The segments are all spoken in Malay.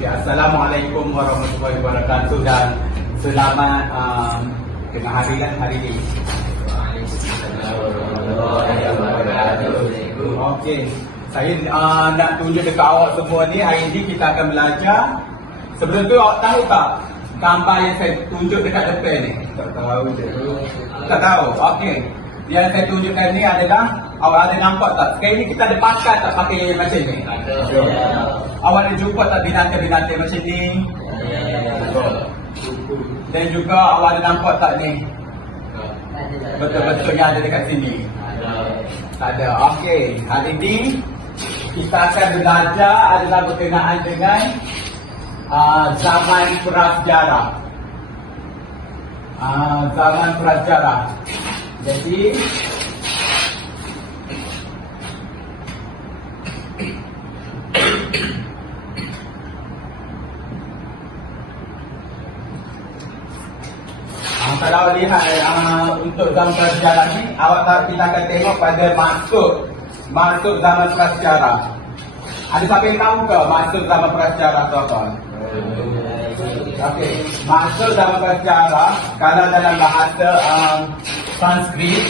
Ya, Assalamualaikum warahmatullahi wabarakatuh dan selamat tengah hari dan hari ini. Okey, saya nak tunjuk dekat awak semua ni. Hari ini kita akan belajar. Sebelum tu awak tahu tak gambar yang saya tunjuk dekat depan ni? Tak tahu je. Tak tahu. Okey. Yang saya tunjukkan ni adalah, awak ada nampak tak? Sekarang ni kita ada pakai tak pakai macam ni? Ada. Awak ada jumpa tak binatang-binatang macam ni? Dan juga awak ada nampak tak ni? Betul-betul yang ada dekat sini? Tak ada. Okey. Hari ini kita akan belajar adalah berkenaan dengan zaman prasejarah. Zaman prasejarah. Jadi kalau lihat untuk zaman prasejarah ni, kita akan tengok pada maksud zaman prasejarah. Ada siapa yang tahu ke maksud zaman prasejarah tuan-tuan? Okey, maksud zaman prasejarah kalau dalam bahasa Sanskrit,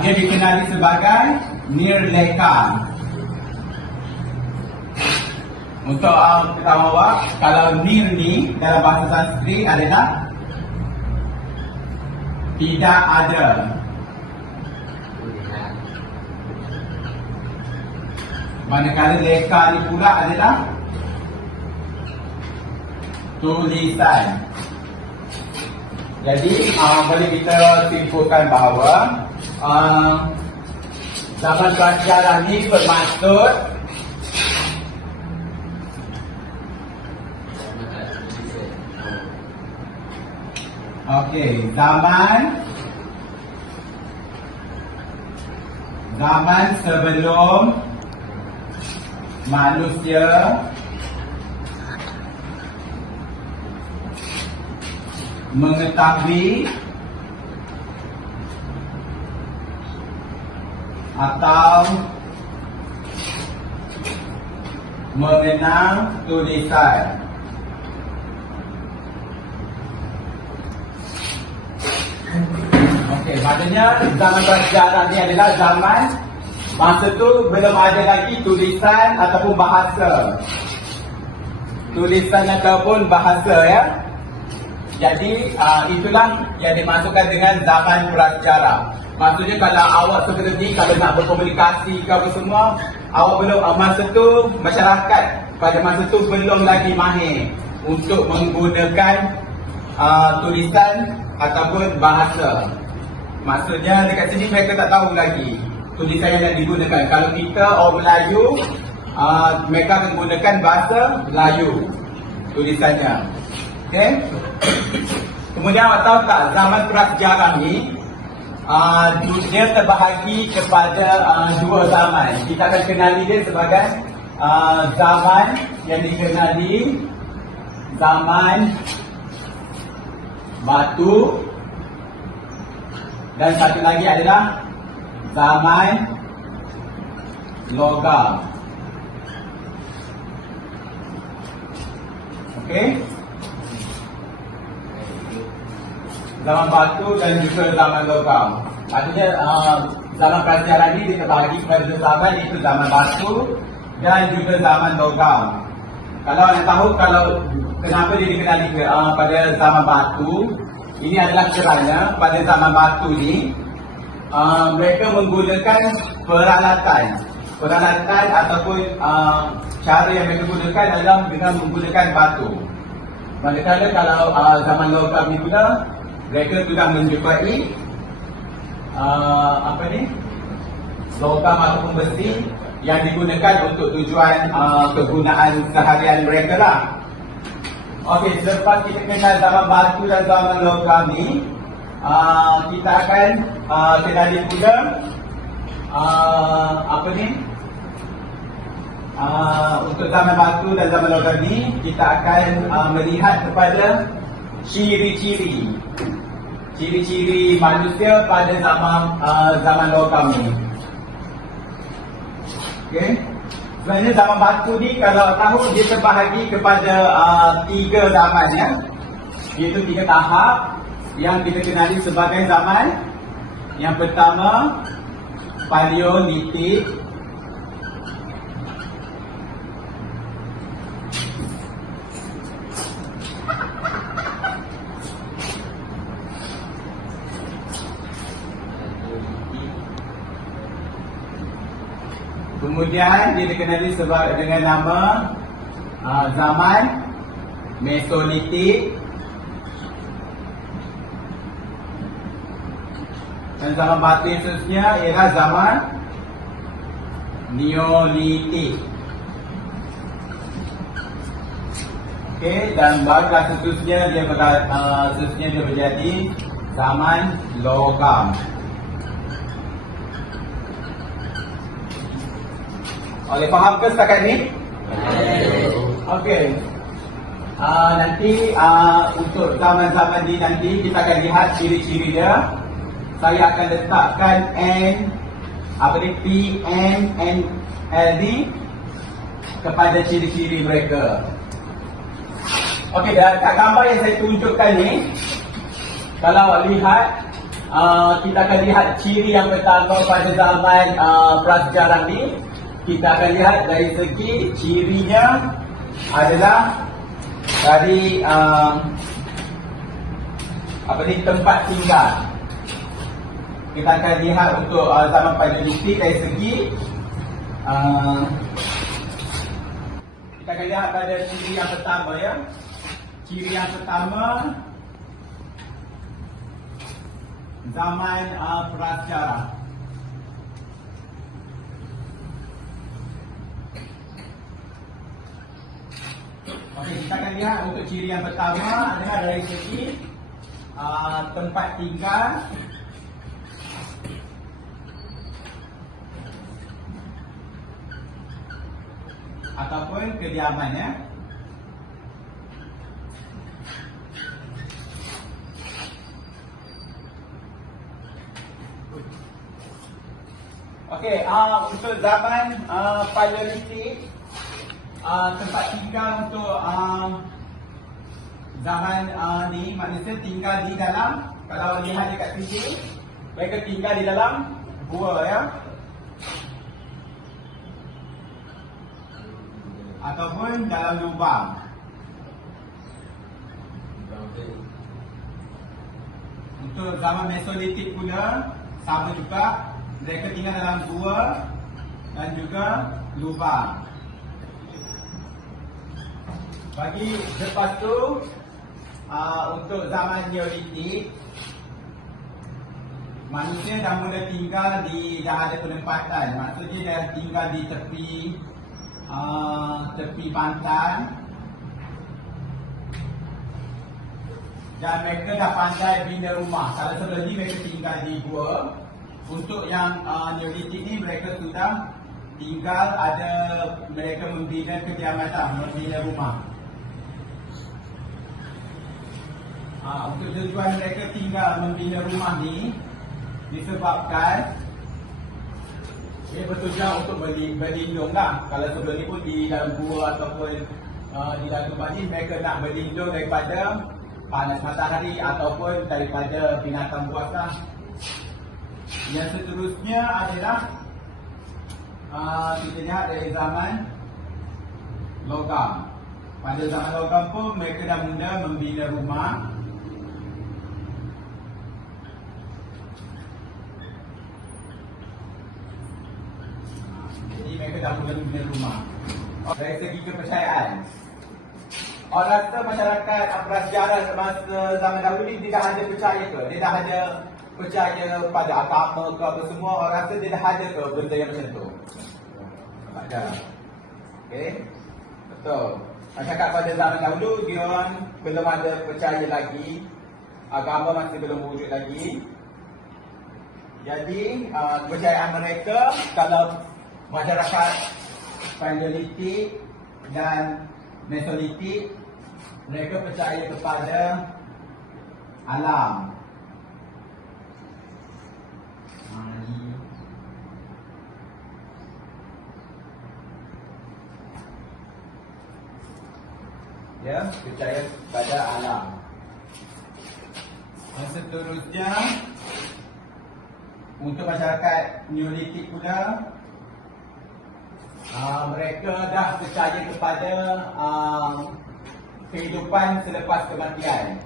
dia dikenali sebagai Nirleka. Untuk ketahui awak, kalau Nir ni dalam bahasa Sanskrit adalah tidak ada. Manakala leka ni pula adalah tulisan. Jadi boleh kita simpulkan bahawa zaman prasejarah ni bermaksud zaman sebelum manusia mengetahui atau mengenal tulisan. Okey, maknanya zaman prasejarah ni adalah zaman masa tu belum ada lagi tulisan ataupun bahasa. Tulisan ataupun bahasa, ya. Jadi itulah yang dimasukkan dengan zaman prasejarah. Maksudnya kalau awak sebelum ni kalau nak berkomunikasi ke apa semua, awak belum, masa tu masyarakat pada masa tu belum lagi mahir untuk menggunakan tulisan ataupun bahasa. Maksudnya dekat sini mereka tak tahu lagi tulisan yang digunakan. Kalau kita orang Melayu, mereka menggunakan bahasa Melayu tulisannya. Okey. Kemudian awak tahu tak zaman prasejarah ni dia terbahagi kepada dua zaman. Kita akan kenali dia sebagai zaman yang dikenali zaman batu, dan satu lagi adalah zaman logam. Okey. Zaman batu dan juga zaman logam. Artinya zaman prasejarah ini terbahagi kepada dua zaman, iaitu zaman batu dan juga zaman logam. Kalau anda tahu kenapa dia dikenali pada zaman batu, ini adalah kerana pada zaman batu ni mereka menggunakan peralatan ataupun cara yang mereka gunakan adalah dengan menggunakan batu. Manakala kalau zaman logam ni pula mereka sudah menjumpai logam ataupun besi yang digunakan untuk tujuan kegunaan seharian mereka lah. Okey, selepas kita kenal zaman batu dan zaman logam ni, kita akan kenali pula untuk zaman batu dan zaman logam ni, kita akan melihat kepada ciri-ciri ciri-ciri manusia pada zaman logam ni. Okey. Sebenarnya zaman batu ni kalau tahu dia terbahagi kepada 3 zaman ya. Iaitu 3 tahap yang kita kenali sebagai zaman. Yang pertama Paleolitik. Kemudian dia dikenali dengan nama zaman Mesolitik. Dan zaman batu yang seterusnya ialah zaman Neolitik. Okey, dan barulah seterusnya dia menjadi zaman logam. Boleh faham ke setakat ni? Okey. Nanti untuk zaman-zaman ni nanti kita akan lihat ciri-ciri dia. Saya akan letakkan P, N, L ni kepada ciri-ciri mereka. Okey, dan kat gambar yang saya tunjukkan ni, kalau awak lihat, kita akan lihat ciri yang pertama pada zaman prasejarah ni. Kita akan lihat dari segi cirinya adalah dari tempat tinggal. Kita akan lihat untuk zaman Paleolitik dari segi kita akan lihat pada ciri yang pertama ya. Ciri yang pertama zaman prasejarah. Okey, kita akan lihat untuk ciri yang pertama adalah dari segi tempat tinggal ataupun kediaman ya. Okey, untuk zaman Paleolitik, tempat tinggal untuk zaman ni manusia tinggal di dalam, kalau lihat dekat sini, mereka tinggal di dalam gua ya, ataupun dalam lubang. Untuk zaman Mesolitik pula sama juga, mereka tinggal dalam gua dan juga lubang. Bagi lepas tu untuk zaman Neolitik, manusia dah mula tinggal dah ada penempatan. Maksudnya dah tinggal di tepi pantai. Dan mereka dah pandai bina rumah. Kalau sebelum ni mereka tinggal di gua. Untuk yang Neolitik ni mereka sudah tinggal, mereka membina kediaman, membina rumah. Untuk tujuan mereka tinggal membina rumah ni disebabkan dia bertujuan untuk berlindung lah. Kalau sebelum ni pun di dalam gua ataupun di dalam tempat ni mereka nak berlindung daripada panas matahari ataupun daripada binatang buas lah. Yang seterusnya adalah kita lihat dari zaman logam. Pada zaman logam pun mereka dah mula membina rumah. Jadi mereka dah mula membina rumah. Dari segi kepercayaan, orang rasa masyarakat prasejarah semasa zaman dahulu ni dia dah ada percaya ke? Dia dah ada percaya pada agama ke apa semua? Orang rasa dia dah ada ke benda yang macam tu? Tak ada. Okey, betul. Masyarakat pada zaman dahulu dia orang belum ada percaya lagi, agama masih belum wujud lagi. Jadi kepercayaan mereka, kalau masyarakat Paleolitik dan Mesolitik, mereka percaya kepada alam. Ya, percaya pada alam. Yang seterusnya, untuk masyarakat Neolitik pula, mereka dah percaya kepada kehidupan selepas kematian.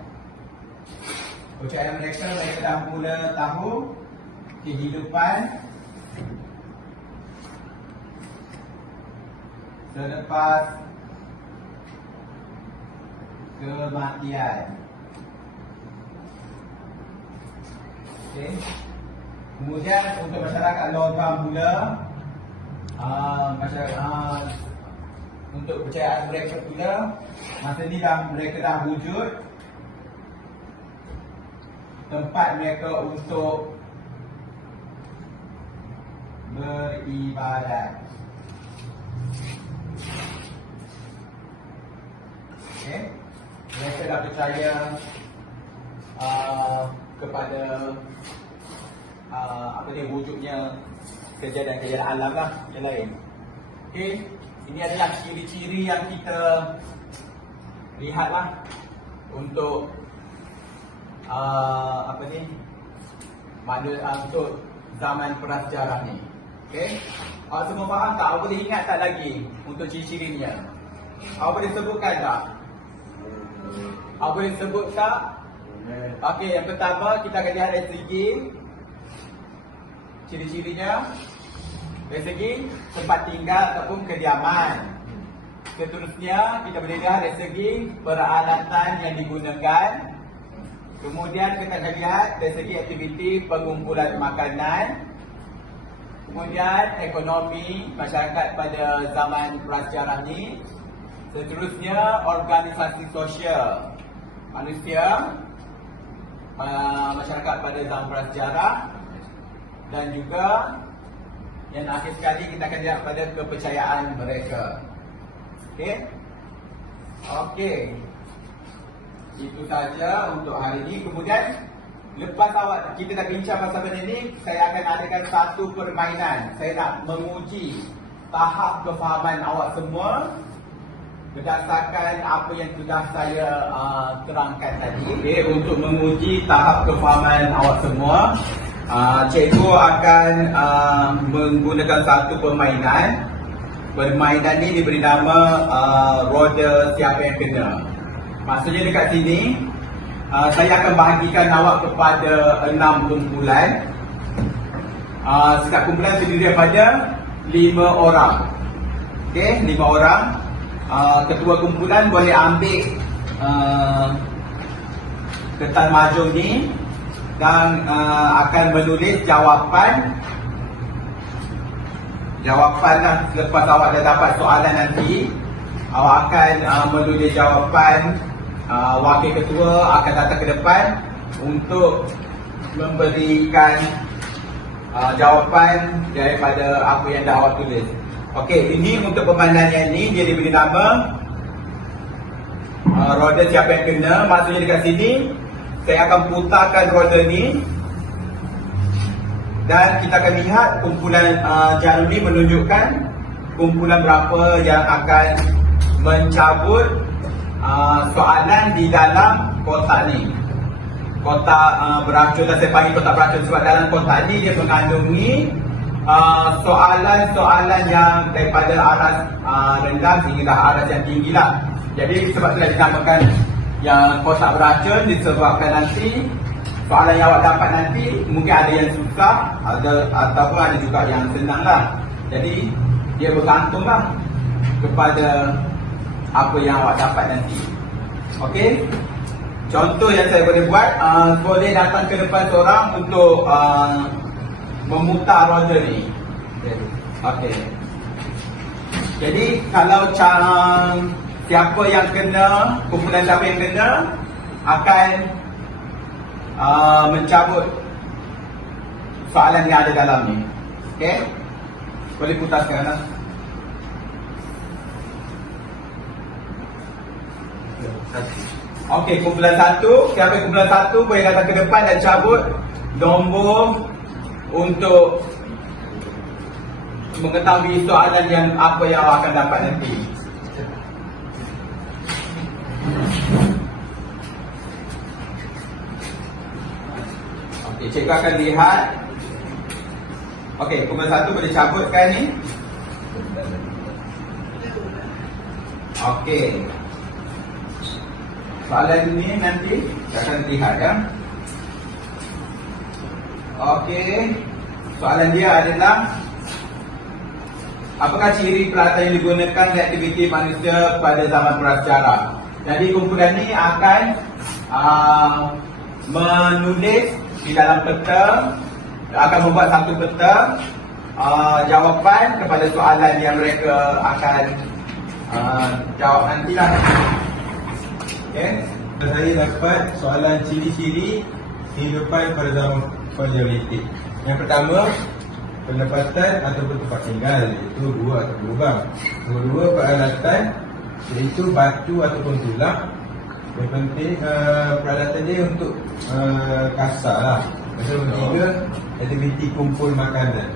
Percayaan mereka dah mula tahu kehidupan selepas kematian. Okay. Kemudian untuk masyarakat logam pula, untuk percayaan mereka pula, masa ni mereka dah wujud tempat mereka untuk beribadat. Okay. Mereka dah percaya kepada wujudnya kejadian-kejadian alam lah yang lain. Okay. Ini adalah ciri-ciri yang kita lihatlah untuk untuk zaman prasejarah ni. Okay. Semua faham tak? Awak boleh ingat tak lagi untuk ciri-cirinya? Awak boleh sebutkan tak? Awak boleh sebut tak? Okey, yang pertama kita akan lihat dari segi ciri-cirinya, dari segi tempat tinggal ataupun kediaman. Seterusnya kita boleh lihat dari segi peralatan yang digunakan. Kemudian kita akan lihat dari segi aktiviti pengumpulan makanan. Kemudian ekonomi masyarakat pada zaman prasejarah ni. Seterusnya organisasi sosial manusia, masyarakat pada zaman prasejarah, dan juga yang akhir sekali kita akan lihat pada kepercayaan mereka. Okey. Okey. Itu saja untuk hari ini. Kemudian lepas kita dah bincang pasal benda ni, saya akan adakan satu permainan. Saya nak menguji tahap kefahaman awak semua berdasarkan apa yang sudah saya terangkan tadi. Okay, untuk menguji tahap kefahaman awak semua, cikgu akan menggunakan satu permainan. Permainan ini diberi nama roda siapa yang kena. Maksudnya dekat sini, saya akan bahagikan awak kepada 6 kumpulan. Setiap kumpulan terdiri daripada 5 orang. Okey, 5 orang. Ketua kumpulan boleh ambil kertas mahjong ni dan akan menulis jawapan lah. Selepas awak dah dapat soalan nanti, awak akan menulis jawapan. Wakil ketua akan datang ke depan untuk memberikan jawapan daripada apa yang dah awak tulis. Okey, ini untuk permainan yang ni dia diberi nama roda siapa yang kena. Maksudnya dekat sini saya akan putarkan roda ni dan kita akan lihat kumpulan jarum ni menunjukkan kumpulan berapa yang akan mencabut soalan di dalam kotak ni. Kotak beracun, dan saya panggil kotak beracun sebab dalam kotak ni dia mengandungi soalan-soalan yang daripada aras rendah sehingga aras yang tinggi lah. Jadi sebab itulah dinamakan yang kotak beracun, disebabkan nanti soalan yang awak dapat nanti mungkin ada yang susah, ataupun ada juga yang senang lah. Jadi dia bergantung lah kepada apa yang awak dapat nanti. Okey. Contoh yang saya boleh buat, boleh datang ke depan seorang untuk memutar roda ni. Okey. Jadi kalau siapa yang kena, kumpulan siapa yang kena akan mencabut soalan yang ada dalam ni. Okey. Boleh putar sekarang lah. Okey, kumpulan 1, siapa kumpulan 1 boleh datang ke depan dan cabut nombor untuk mengetahui soalan yang apa yang awak akan dapat nanti. Okay, cikgu akan lihat. Okey, pukul 1 boleh cabutkan ni. Okey. Soalan ni nanti kita akan lihat ya. Okey. Soalan dia adalah, apakah ciri peralatan yang digunakan di aktiviti manusia pada zaman prasejarah? Jadi kumpulan ni akan menulis di dalam peta, akan membuat satu peta jawapan kepada soalan yang mereka akan jawab nantilah. Okay. Saya dapat soalan ciri-ciri kehidupan pada zaman Paleolitik. Yang pertama, penempatan ataupun tempat tinggal, iaitu gua atau lubang. Kedua, peralatan, iaitu batu ataupun tulang. Yang penting peralatan dia untuk kasar lah. Yang ketiga, aktiviti kumpul makanan,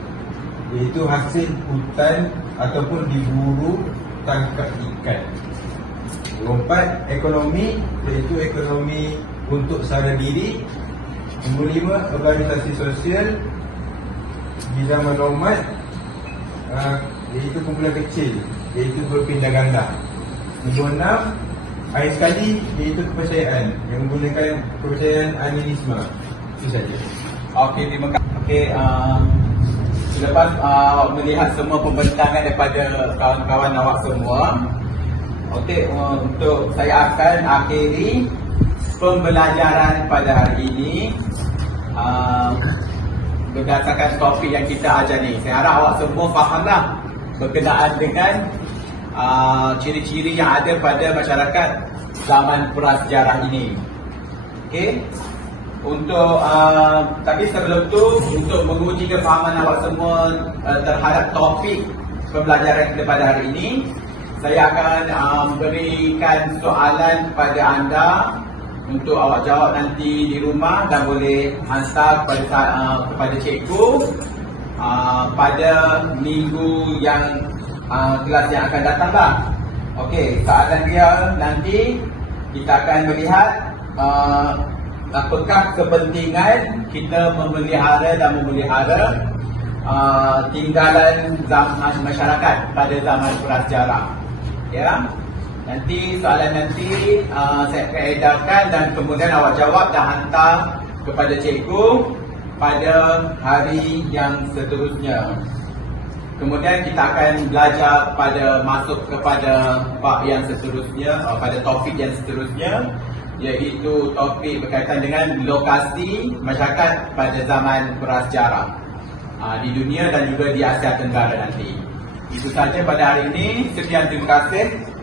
iaitu hasil hutan ataupun diburu tangkap ikan. Nombor 4, ekonomi, iaitu ekonomi untuk sara diri. Nombor 5, organisasi sosial di zaman nomad, iaitu kumpulan kecil, iaitu berpindah ganda. Nombor 6, akhir sekali, iaitu kepercayaan yang menggunakan kepercayaan animisme. Itu saja. Okey, terima kasih. Okey, selepas melihat semua pembentangan daripada kawan-kawan awak semua, okey, untuk saya akan akhiri pembelajaran pada hari ini berdasarkan topik yang kita ajar ni. Saya harap awak semua fahamlah berkenaan dengan ciri-ciri yang ada pada masyarakat zaman prasejarah ini. Okey. Untuk tapi sebelum tu, untuk menguji kefahaman awak semua terhadap topik pembelajaran kita pada hari ini, saya akan berikan soalan kepada anda untuk awak jawab nanti di rumah dan boleh hantar kepada cikgu pada minggu yang kelas yang akan datang lah. Okey, soalan dia nanti kita akan melihat apakah kepentingan kita memelihara dan memelihara tinggalan zaman masyarakat pada zaman prasejarah. Ya. Nanti soalan nanti saya akan edarkan dan kemudian awak jawab dan hantar kepada cikgu pada hari yang seterusnya. Kemudian kita akan belajar masuk kepada bab yang seterusnya, pada topik yang seterusnya, iaitu topik berkaitan dengan lokasi masyarakat pada zaman prasejarah di dunia dan juga di Asia Tenggara nanti. Itu saja pada hari ini. Sekian, terima kasih.